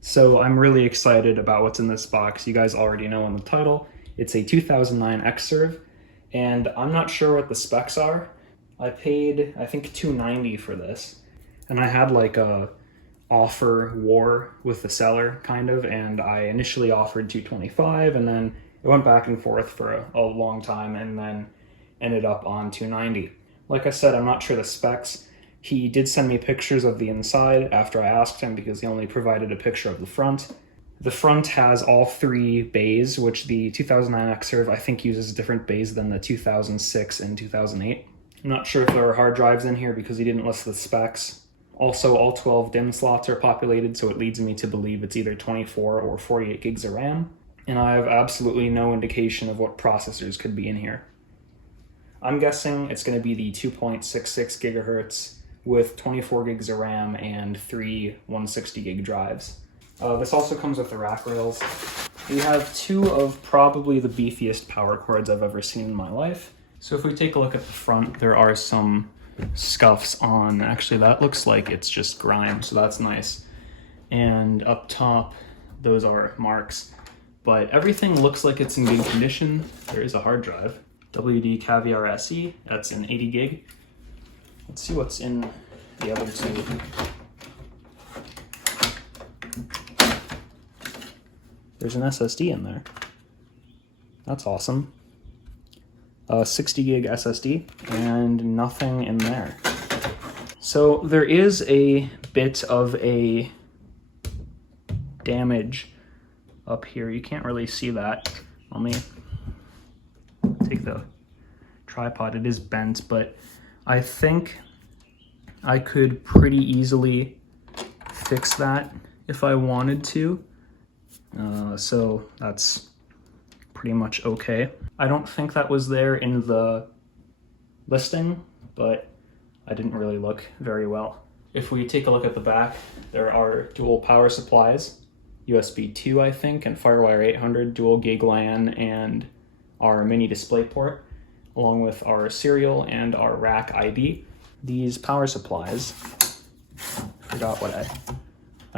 So I'm really excited about what's in this box. You guys already know in the title, it's a 2009 Xserve, and I'm not sure what the specs are. I paid, I think, $290 for this, and I had like a offer war with the seller, kind of, and I initially offered $225, and then it went back and forth for a long time, and then ended up on $290. Like I said, I'm not sure the specs. He did send me pictures of the inside after I asked him, because he only provided a picture of the front. The front has all three bays, which the 2009 Xserve I think uses different bays than the 2006 and 2008. I'm not sure if there are hard drives in here because he didn't list the specs. Also, all 12 DIMM slots are populated, so it leads me to believe it's either 24 or 48 gigs of RAM. And I have absolutely no indication of what processors could be in here. I'm guessing it's going to be the 2.66 gigahertz with 24 gigs of RAM and 3 160 gig drives. This also comes with the rack rails. We have two of probably the beefiest power cords I've ever seen in my life. So if we take a look at the front, there are some scuffs on. Actually, that looks like it's just grime, so that's nice. And up top, those are marks. But everything looks like it's in good condition. There is a hard drive. WD Caviar SE, that's an 80 gig. Let's see what's in the other two. There's an SSD in there. That's awesome. 60 gig SSD and nothing in there. So there is a bit of a damage up here. You can't really see that. Let me take the tripod. It is bent, but I think I could pretty easily fix that if I wanted to. So that's pretty much okay. I don't think that was there in the listing, but I didn't really look very well. If we take a look at the back, there are dual power supplies, USB 2 I think, and FireWire 800, dual gig LAN, and our mini DisplayPort, along with our serial and our rack ID. These power supplies, I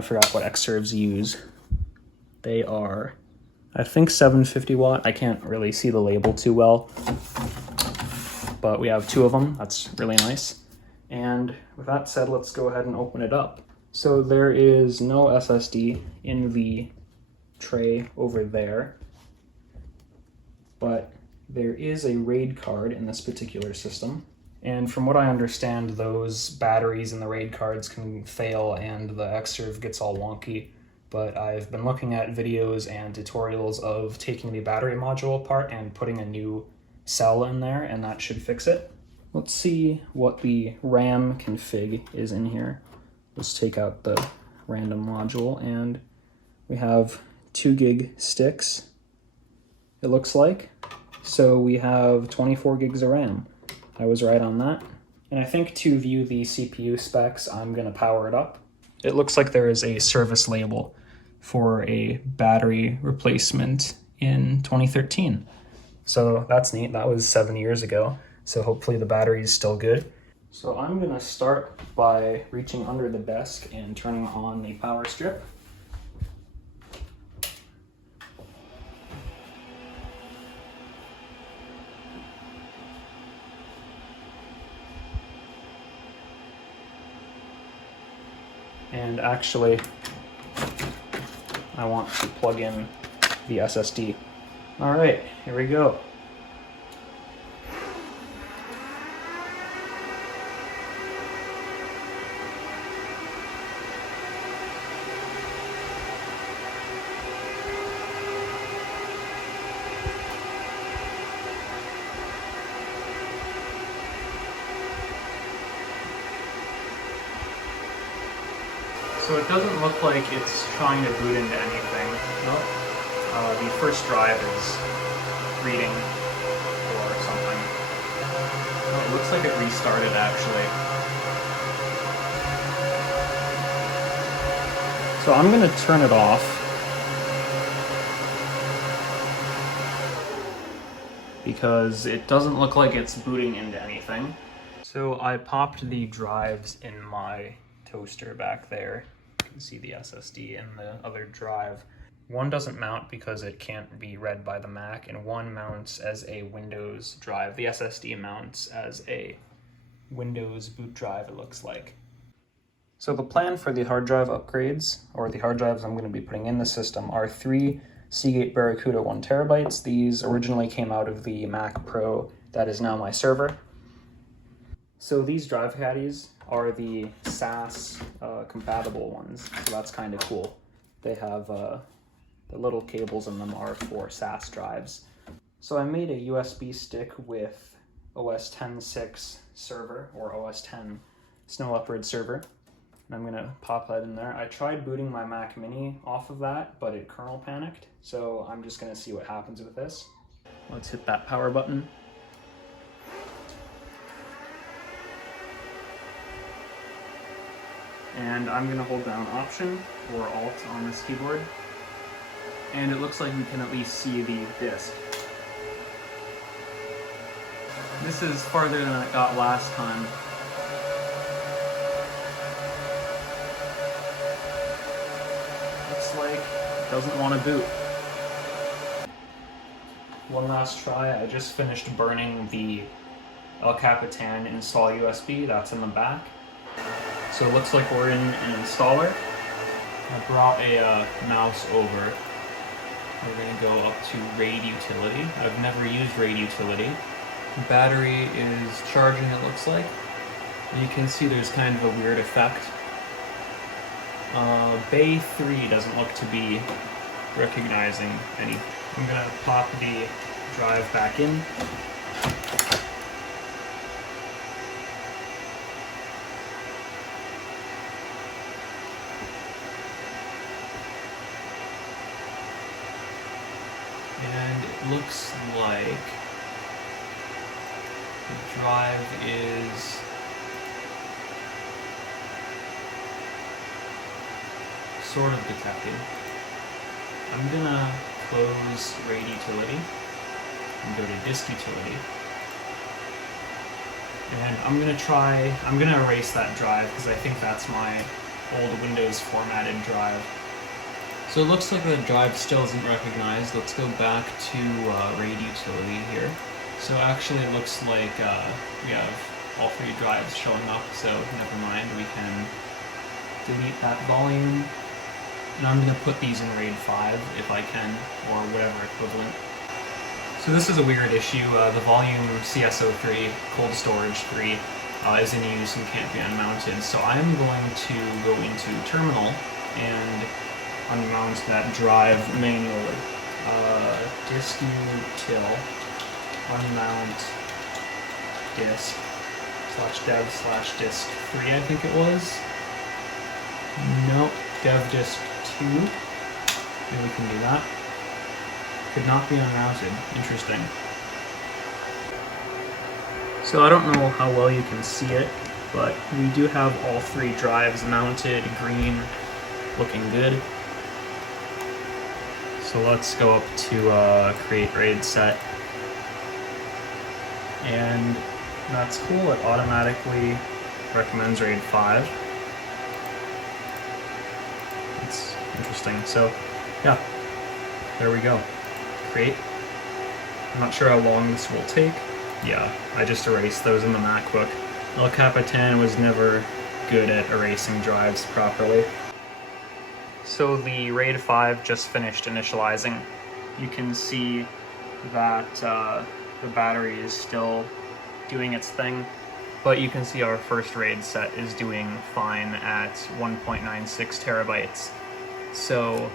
forgot what Xserves use. They are, I think, 750 watt. I can't really see the label too well, but we have two of them. That's really nice. And with that said, let's go ahead and open it up. So there is no SSD in the tray over there, but there is a RAID card in this particular system. And from what I understand, those batteries in the RAID cards can fail and the Xserve gets all wonky. But I've been looking at videos and tutorials of taking the battery module apart and putting a new cell in there, and that should fix it. Let's see what the RAM config is in here. Let's take out the random module, and we have 2 gig sticks, it looks like. So we have 24 gigs of RAM. I was right on that. And I think to view the CPU specs, I'm gonna power it up. It looks like there is a service label for a battery replacement in 2013. So that's neat. That was 7 years ago. So hopefully the battery is still good. So I'm gonna start by reaching under the desk and turning on the power strip. And actually, I want to plug in the SSD. All right, here we go. So it doesn't look like it's trying to boot into anything. Nope. The first drive is reading or something. Oh, it looks like it restarted actually. So I'm going to turn it off. Because it doesn't look like it's booting into anything. So I popped the drives in my toaster back there. can see the SSD and the other drive. One doesn't mount because it can't be read by the Mac, and one mounts as a Windows drive. The SSD mounts as a Windows boot drive, it looks like. So the plan for the hard drive upgrades, or the hard drives I'm going to be putting in the system, are 3 Seagate Barracuda 1TB. These originally came out of the Mac Pro that is now my server. So these drive caddies are the SAS compatible ones, so that's kind of cool. They have the little cables in them are for SAS drives. So I made a USB stick with OS 10.6 server, or OS 10 Snow Leopard server, and I'm gonna pop that in there. I tried booting my Mac Mini off of that, but it kernel panicked, so I'm just gonna see what happens with this. Let's hit that power button. And I'm gonna hold down Option or Alt on this keyboard. And it looks like we can at least see the disk. This is farther than it got last time. Looks like it doesn't want to boot. One last try. I just finished burning the El Capitan install USB. That's in the back. So it looks like we're in an installer. I brought a mouse over. We're going to go up to RAID utility. I've never used RAID utility. The battery is charging, it looks like. You can see there's kind of a weird effect. Bay 3 doesn't look to be recognizing any. I'm going to pop the drive back in. And it looks like the drive is sort of detected. I'm gonna close RAID utility and go to disk utility. And I'm gonna erase that drive because I think that's my old Windows formatted drive. So it looks like the drive still isn't recognized. Let's go back to RAID utility here. So actually it looks like we have all 3 drives showing up, so never mind, we can delete that volume. And I'm going to put these in RAID 5 if I can, or whatever equivalent. So this is a weird issue. The volume CSO3, cold storage 3, is in use and can't be unmounted. So I'm going to go into terminal and unmount that drive manually. Disk util, unmount disk /dev/disk 3, I think it was. Nope, dev disk 2. Maybe we can do that. Could not be unmounted. Interesting. So I don't know how well you can see it, but we do have all 3 drives mounted, green, looking good. So let's go up to create RAID set. And that's cool, it automatically recommends RAID 5. It's interesting. So yeah, there we go. Create. I'm not sure how long this will take. Yeah, I just erased those in the MacBook. El Capitan was never good at erasing drives properly. So the RAID 5 just finished initializing. You can see that the battery is still doing its thing, but you can see our first RAID set is doing fine at 1.96 terabytes. So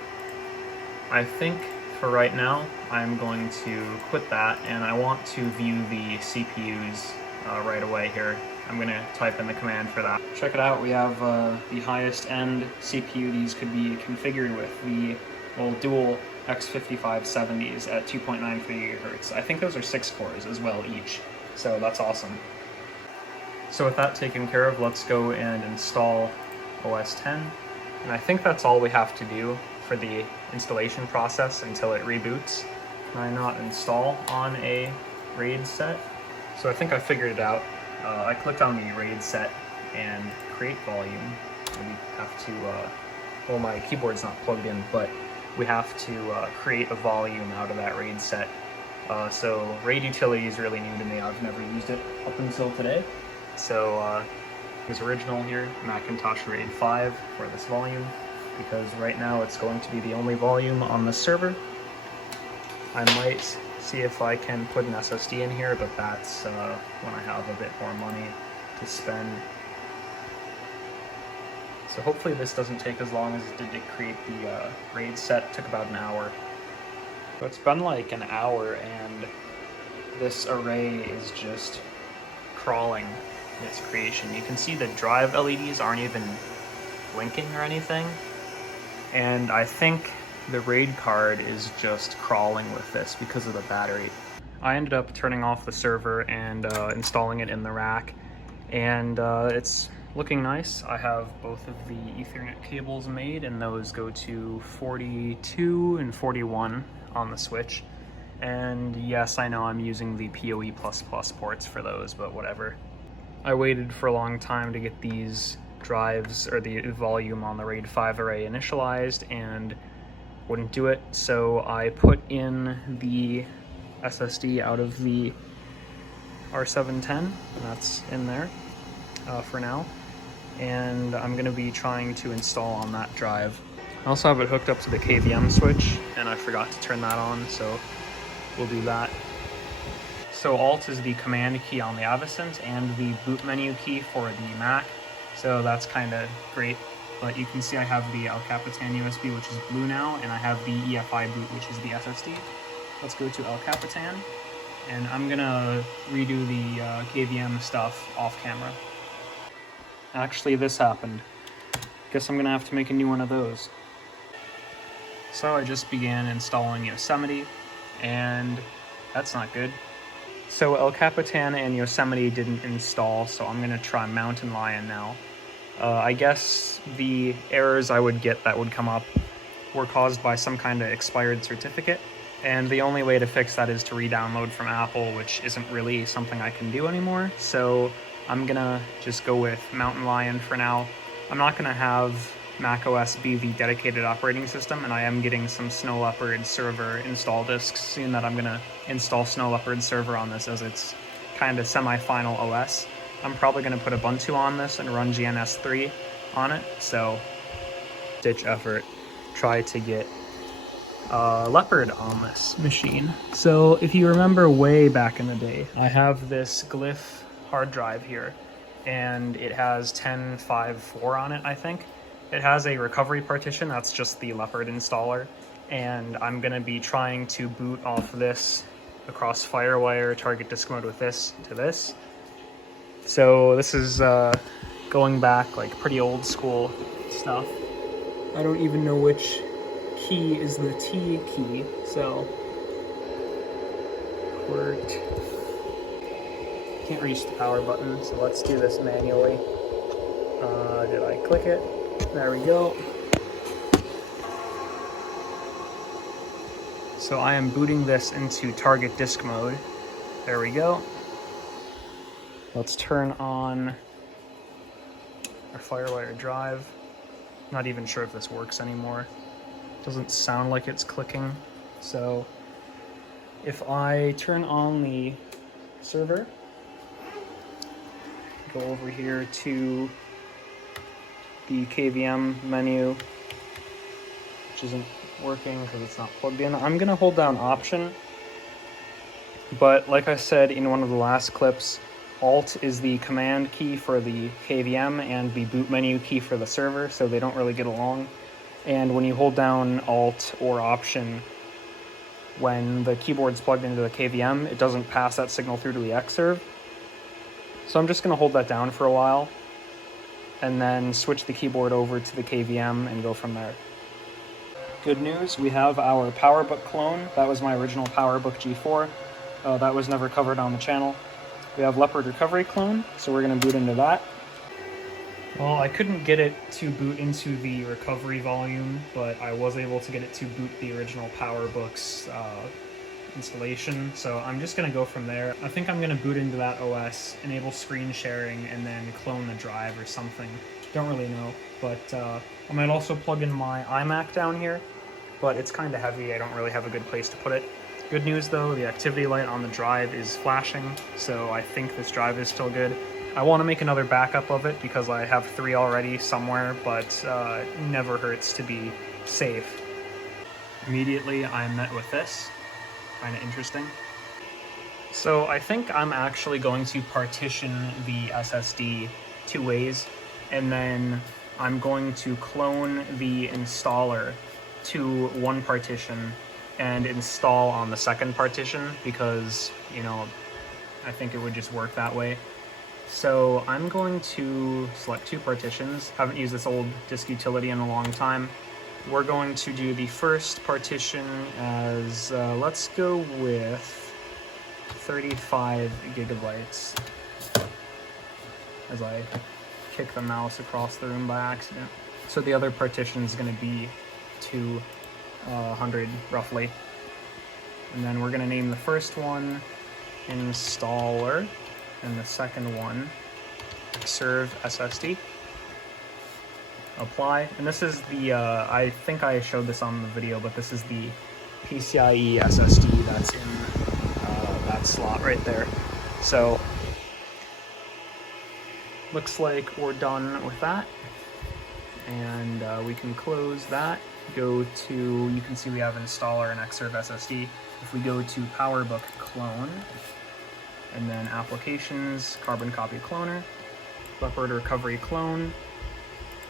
I think for right now I'm going to quit that, and I want to view the CPUs right away here. I'm going to type in the command for that. Check it out, we have the highest end CPU these could be configured with, the dual X5570s at 2.93 GHz. I think those are 6 cores as well each, so that's awesome. So with that taken care of, let's go and install OS 10. And I think that's all we have to do for the installation process until it reboots. Can I not install on a RAID set? So I think I figured it out. I clicked on the RAID set and create volume. And we have to well, my keyboard's not plugged in, but we have to create a volume out of that RAID set. So RAID utility is really new to me. I've never used it up until today. So it's original here, Macintosh RAID 5 for this volume, because right now it's going to be the only volume on the server. I might see if I can put an SSD in here, but that's when I have a bit more money to spend. So hopefully this doesn't take as long as it did to create the RAID set. It took about an hour. So it's been like an hour and this array is just crawling its creation. You can see the drive LEDs aren't even blinking or anything. And I think the RAID card is just crawling with this because of the battery. I ended up turning off the server and installing it in the rack, and it's looking nice. I have both of the Ethernet cables made, and those go to 42 and 41 on the switch. And yes, I know I'm using the PoE++ ports for those, but whatever. I waited for a long time to get these drives, or the volume on the RAID 5 array initialized, and wouldn't do it, so I put in the SSD out of the R710, and that's in there for now, and I'm going to be trying to install on that drive. I also have it hooked up to the KVM switch, and I forgot to turn that on, so we'll do that. So Alt is the command key on the Avicent and the boot menu key for the Mac, so that's kind of great. But you can see I have the El Capitan USB, which is blue now, and I have the EFI boot, which is the SSD. Let's go to El Capitan, and I'm gonna redo the KVM stuff off camera. Actually, this happened. Guess I'm gonna have to make a new one of those. So I just began installing Yosemite, and that's not good. So El Capitan and Yosemite didn't install, so I'm gonna try Mountain Lion now. I guess the errors I would get that would come up were caused by some kind of expired certificate, and the only way to fix that is to re-download from Apple, which isn't really something I can do anymore, so I'm gonna just go with Mountain Lion for now. I'm not gonna have macOS be the dedicated operating system, and I am getting some Snow Leopard server install disks soon that I'm gonna install Snow Leopard server on this, as it's kind of semi-final OS. I'm probably going to put Ubuntu on this and run GNS3 on it, so ditch effort, try to get Leopard on this machine. So if you remember way back in the day, I have this Glyph hard drive here, and it has 10.5.4 on it, I think. It has a recovery partition, that's just the Leopard installer, and I'm going to be trying to boot off this across FireWire target disk mode with this to this. So this is going back like pretty old school stuff. I don't even know which key is the T key, so worked. Can't reach the power button, so let's do this manually. Did I click it? There we go. So I am booting this into target disk mode. There we go. Let's turn on our FireWire drive. Not even sure if this works anymore. Doesn't sound like it's clicking. So if I turn on the server, go over here to the KVM menu, which isn't working because it's not plugged in. I'm gonna hold down Option, but like I said in one of the last clips, Alt is the command key for the KVM and the boot menu key for the server, so they don't really get along. And when you hold down Alt or Option when the keyboard's plugged into the KVM, it doesn't pass that signal through to the Xserve. So I'm just going to hold that down for a while and then switch the keyboard over to the KVM and go from there. Good news, we have our PowerBook clone. That was my original PowerBook G4. That was never covered on the channel. We have Leopard Recovery Clone, so we're going to boot into that. Well, I couldn't get it to boot into the recovery volume, but I was able to get it to boot the original PowerBook's installation, so I'm just going to go from there. I think I'm going to boot into that OS, enable screen sharing, and then clone the drive or something. Don't really know, but I might also plug in my iMac down here, but it's kind of heavy. I don't really have a good place to put it. Good news though, the activity light on the drive is flashing, so I think this drive is still good. I want to make another backup of it because I have 3 already somewhere, but never hurts to be safe. Immediately I met with this, kind of interesting. So I think I'm actually going to partition the SSD 2 ways, and then I'm going to clone the installer to one partition and install on the second partition because, you know, I think it would just work that way. So I'm going to select 2 partitions. Haven't used this old disk utility in a long time. We're going to do the first partition as, let's go with 35 gigabytes as I kick the mouse across the room by accident. So the other partition is going to be 200 roughly. And then we're going to name the first one installer and the second one Xserve SSD. Apply. And this is the, I think I showed this on the video, but this is the PCIe SSD that's in that slot right there. So looks like we're done with that. And we can close that. Go to, you can see we have installer and Xserve SSD. If we go to PowerBook clone, and then applications, carbon copy cloner, Leopard recovery clone,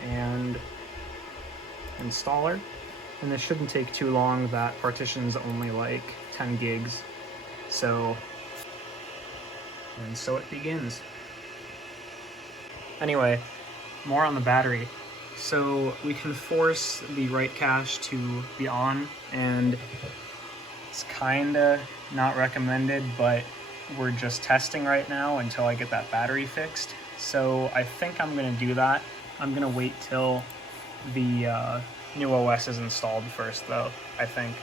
and installer. And this shouldn't take too long. That partition's only like 10 gigs. So it begins. Anyway, more on the battery. So we can force the write cache to be on, and it's kinda not recommended, but we're just testing right now until I get that battery fixed. So I think I'm gonna do that. I'm gonna wait till the new OS is installed first though, I think.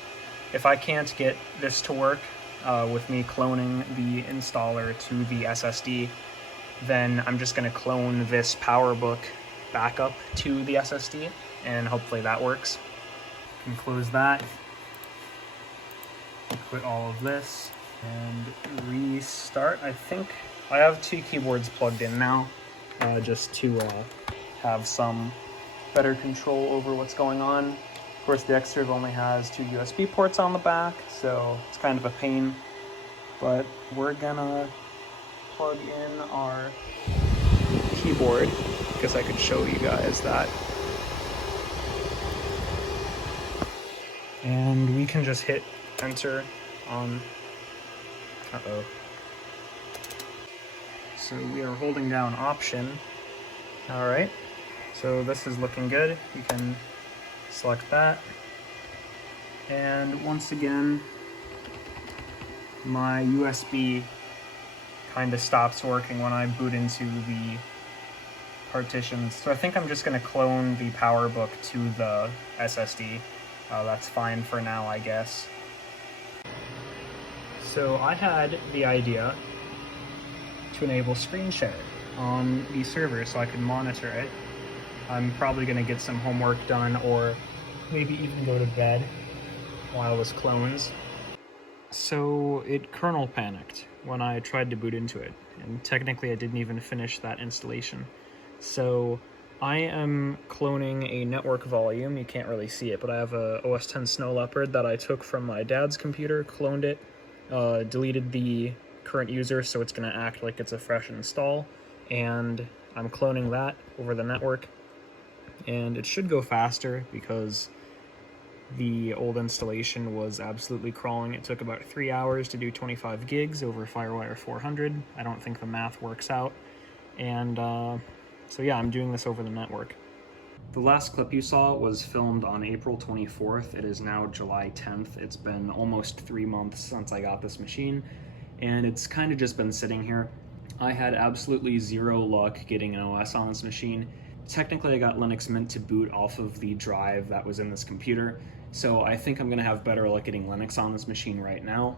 If I can't get this to work with me cloning the installer to the SSD, then I'm just gonna clone this PowerBook backup to the SSD, and hopefully that works. You can close that, quit all of this, and restart. I think I have 2 keyboards plugged in now, just to have some better control over what's going on. Of course, the Xserve only has 2 USB ports on the back, so it's kind of a pain, but we're gonna plug in our keyboard. I guess I could show you guys that. And we can just hit enter on, So we are holding down option. All right, so this is looking good. You can select that. And once again, my USB kind of stops working when I boot into the partitions. So I think I'm just going to clone the PowerBook to the SSD. That's fine for now, I guess. So I had the idea to enable screen share on the server so I could monitor it. I'm probably going to get some homework done, or maybe even go to bed while this clones. So it kernel panicked when I tried to boot into it, and technically I didn't even finish that installation. So I am cloning a network volume. You can't really see it, but I have a OS X Snow Leopard that I took from my dad's computer, cloned it, deleted the current user so it's going to act like it's a fresh install, and I'm cloning that over the network. And it should go faster because the old installation was absolutely crawling. It took about 3 hours to do 25 gigs over FireWire 400. I don't think the math works out. And so yeah, I'm doing this over the network. The last clip you saw was filmed on April 24th. It is now July 10th. It's been almost 3 months since I got this machine, and it's kind of just been sitting here. I had absolutely zero luck getting an OS on this machine. Technically, I got Linux Mint to boot off of the drive that was in this computer, so I think I'm gonna have better luck getting Linux on this machine right now.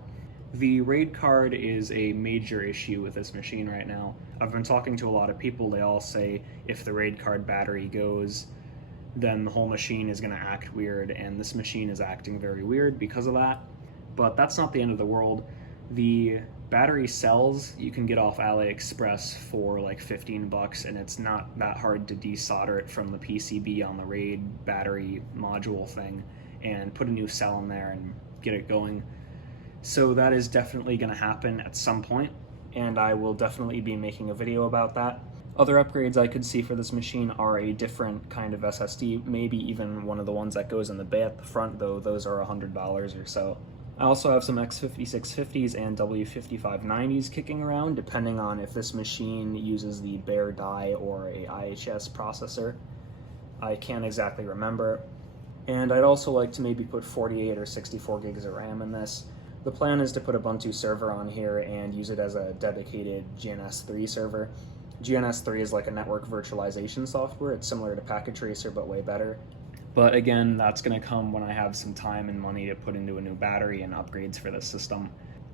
The RAID card is a major issue with this machine right now. I've been talking to a lot of people. They all say if the RAID card battery goes, then the whole machine is going to act weird, and this machine is acting very weird because of that. But that's not the end of the world. The battery cells you can get off AliExpress for like 15 bucks, and it's not that hard to desolder it from the PCB on the RAID battery module thing and put a new cell in there and get it going. So that is definitely going to happen at some point, and I will definitely be making a video about that. Other upgrades I could see for this machine are a different kind of SSD, maybe even one of the ones that goes in the bay at the front, though those are $100 or so. I also have some X5650s and W5590s kicking around, depending on if this machine uses the bare die or a IHS processor. I can't exactly remember. And I'd also like to maybe put 48 or 64 gigs of RAM in this. The plan is to put a Ubuntu server on here and use it as a dedicated GNS3 server. GNS3 is like a network virtualization software. It's similar to Packet Tracer, but way better. But again, that's going to come when I have some time and money to put into a new battery and upgrades for this system.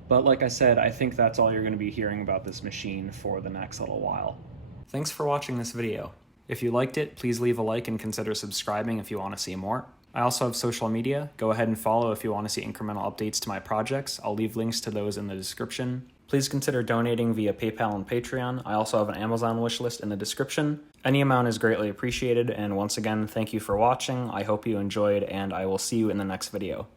But like I said, I think that's all you're going to be hearing about this machine for the next little while. Thanks for watching this video. If you liked it, please leave a like and consider subscribing if you want to see more. I also have social media. Go ahead and follow if you want to see incremental updates to my projects. I'll leave links to those in the description. Please consider donating via PayPal and Patreon. I also have an Amazon wishlist in the description. Any amount is greatly appreciated, and once again, thank you for watching. I hope you enjoyed, and I will see you in the next video.